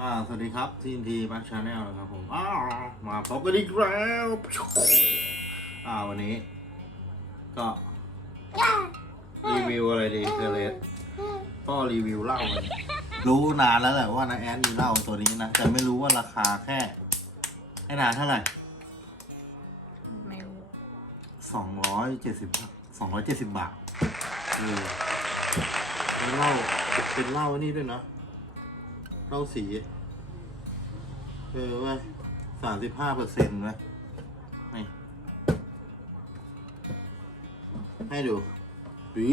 อ่า สวัสดีครับทีนทีบัคชาแนลนะครับผมอ้าวมาพบกันอีกแล้วอ่าวันนี้ ก็รีวิวอะไรดีเทเลสก็รีวิวเหล้ากันรู้นานแล้วแหละว่านาแอนมีเหล้าตัวนี้นะ แต่ไม่รู้ว่าราคาแค่ให้นานเท่าไหร่ไม่รู้สองร้อยเจ็ดสิบสองร้อยเจ็ดสิบบาทเออเป็นเหล้าเป็นเหล้านี่ด้วยนะ เหล้าสีเออว้ยสามสิบห้าเปอร์เซ็นต์นะนี่ให้ดูดุย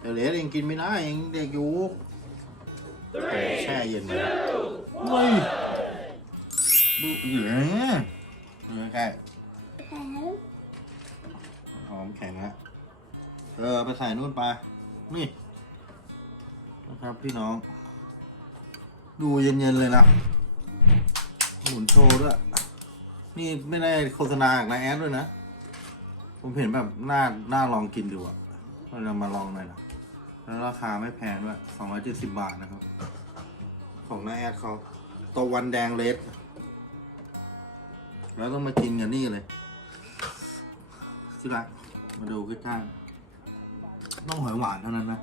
เดี๋ยวเหลสเองกินไม่ได้เองเด็กอยู่แช่เย็นเลยเฮ้ยดูอยู่นะดูใกล้ๆหอมแข็งละเออไปใส่นู่นไปนี่นะครับพี่น้อง ดูเย็นๆเลยนะหมุนโชว์ด้วย นี่ไม่ได้โฆษณาจากนายแอดด้วยนะ ผมเห็นแบบน่าน่าลองกินดูอะเรามาลองหน่อยนะ แล้วราคาไม่แพงด้วยสองร้อยเจ็ดสิบบาทนะครับ ของนายแอดเขาตะวันแดงเลสแล้วต้องมากินกันนี่เลยที่รักมาดูใกล้ๆต้องหอยหวานเท่านั้นนะ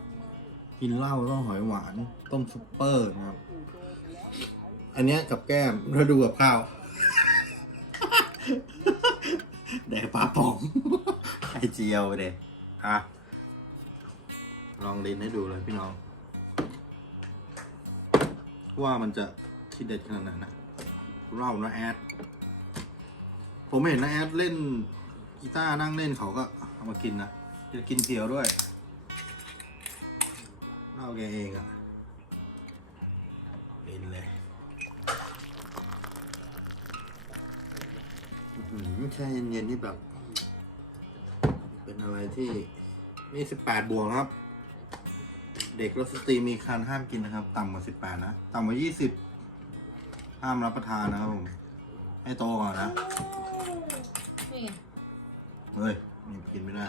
กินเหล้าต้องหอยหวาน ต้มซุปเปอร์นะครับ อันเนี้ยกับแก้มแล้วดูกับข้าวแดกปลาป๋องไข่เจียวเด็อะ ลองลิ้นให้ดูเลยพี่น้อง ว่ามันจะที่เด็ดขนาดไหนนะเล้านะแอด ผมเห็นนะแอดเล่นกีตาร์นั่งเล่นเขาก็เอามากินนะจะกินเพียวด้วยเล่าแกเองอะ่ะเล่นเลยอื้อหือ แช่เย็นๆนี่แบบ เป็นอะไรที่นี่สิบแปดบวกครับ เด็กรสตรีมีคันห้ามกินนะครับ ต่ำกว่าสิบแปดนะ ต่ำกว่ายี่สิบห้ามรับประทานนะครับผม ให้โตก่อนนะ นี่เฮ้ยนี่กินไม่ได้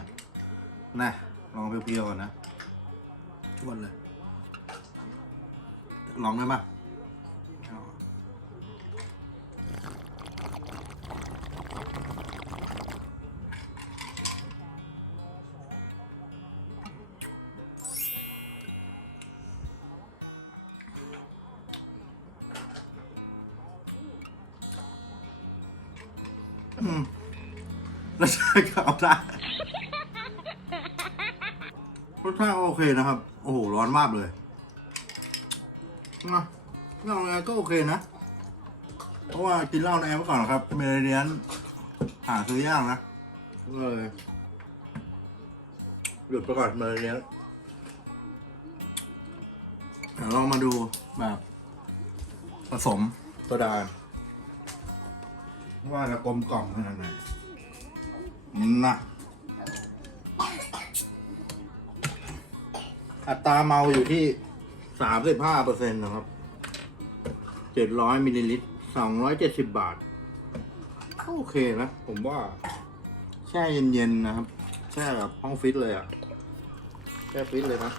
นะลองเพียวๆก่อนนะชวนเลย ลองได้ปะ รสชาติก็เอาได้รสชาติโอเคนะครับ โอ้โห ร้อนมากเลยนะเล้าแอร์ก็โอเคนะ เพราะว่ากินเหล้าในแอร์มาก่อนครับ เมริเดียนหาซื้อยากนะก็เลยหยุดไปก่อนเมริเดียนเดี๋ยวลองมาดูแบบผสมโซดา ว่าจะกลมกล่อมขนาดไหนนะอัตราเมาอยู่ที่สามสิบห้าเปอร์เซ็นต์นะครับ เจ็ดร้อยมิลลิลิตรสองร้อยเจ็ดสิบบาท โอเคนะ ผมว่า แช่เย็นๆนะครับ แช่แบบห้องฟิตเลยอะ่ะ แช่ฟิตเลยนะ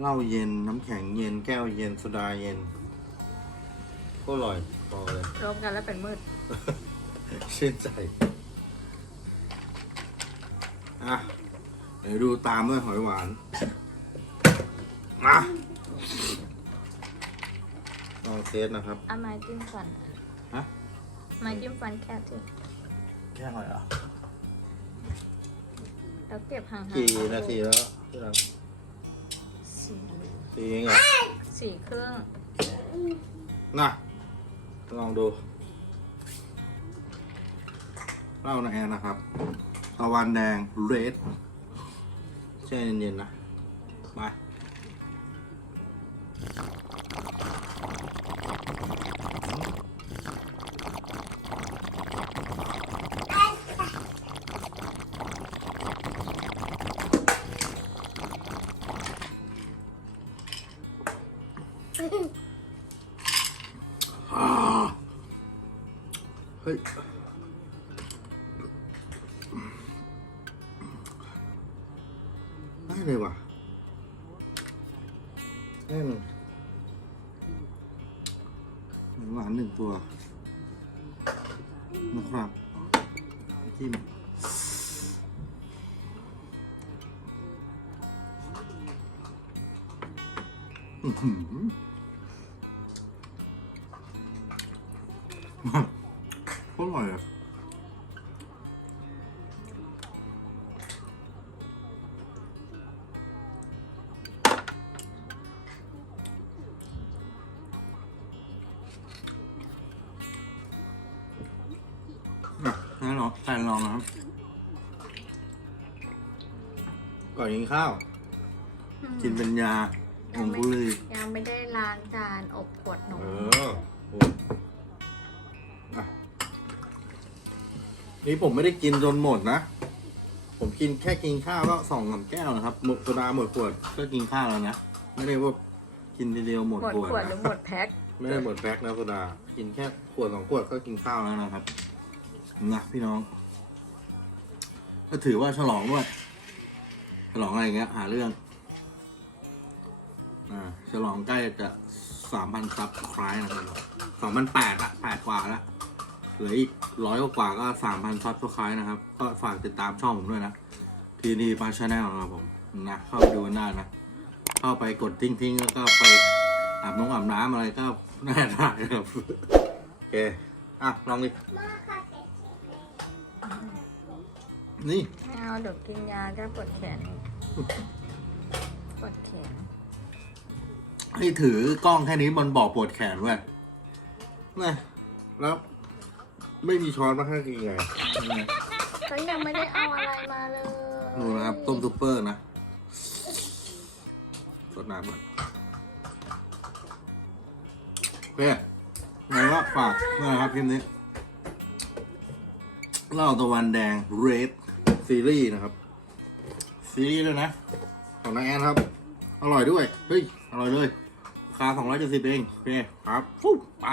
เหล้าเย็นน้ำแข็งเย็นแก้วเย็นโซดาเย็นก็อร่อยพอเลย รวมกันแล้วเป็นมืด ชื่นใจ อะ เดี๋ยวดูตามด้วยหอยหวาน มาลองเซตนะครับ เอาไม้จิ้มฟันฮะ ไม้จิ้มฟันแค่ที่แค่หอยเหรอ แล้วเก็บห่างๆกี่นาทีแล้วที่เราสี่ ทีเองเหรอสี่ครึ่งน่ะลองดูเหล้านะแอนนะครับตะวันแดงเรดแช่เย็นๆนะ เฮ้ยเลยว่ะแน่นหวานหนึ่งตัวนะครับจิ้มอื้อหือ โคตรอร่อยอะอะให้ลองใส่ลองนะครับ ก่อนกินข้าวกินเป็นยาองคุลียังไม่ได้ล้างจานอบขวดนม เออโอ้ นี่ผมไม่ได้กินจนหมดนะ ผมกินแค่กินข้าวก็สองสามแก้วนะครับหมดโซดาหมดขวดก็กินข้าวแล้วนะ ไม่ได้ว่ากินทีเดียวหมดหมดขวดขวดหรือนะหมดแพ็คไม่ได้หมดแพ็คนะโซดา กินแค่ขวดสองขวดก็กินข้าวแล้วนะครับนะพี่น้อง ก็ถือว่าฉลองด้วยฉลองอะไรอย่างเงี้ยหาเรื่อง อ่าฉลองใกล้จะสามพันซับคลายนะครับสองพันแปดละแปดกว่าละ เหลืออีกร้อยกว่าก็สามพันซับคลายนะครับ ก็ฝากติดตามช่องผมด้วยนะ ทีดีปาชาแนลนะครับผมนะเข้าไปดูกันได้นะ เข้าไปกดทิ้งทิ้งๆแล้วก็ไปอาบน้ำอาบน้ำอะไรก็น่าได้ครับโอเคอะลองดินี่ไม่เอาเดี๋ยวกินยาแก้ปวดแขนปวดแขนให้ถือกล้องแค่นี้มันบอกปวดแขนเว้ยนี่แล้ว ไม่มีช้อนมาให้กินไงนี่ไงฉันยังไม่ได้เอาอะไรมาเลยดูนะครับ ต้มซุปเปอร์นะสดน้ำก่อนโอเคไงก็ฝากด้วยนะครับคลิปนี้เหล้าตะวันแดง Red ซีรีส์นะครับ ซีรีส์ด้วยนะของนายแอนครับ อร่อยด้วย เฮ้ย อร่อยเลยราคา270เอง โอเค ครับฟุ๊บไป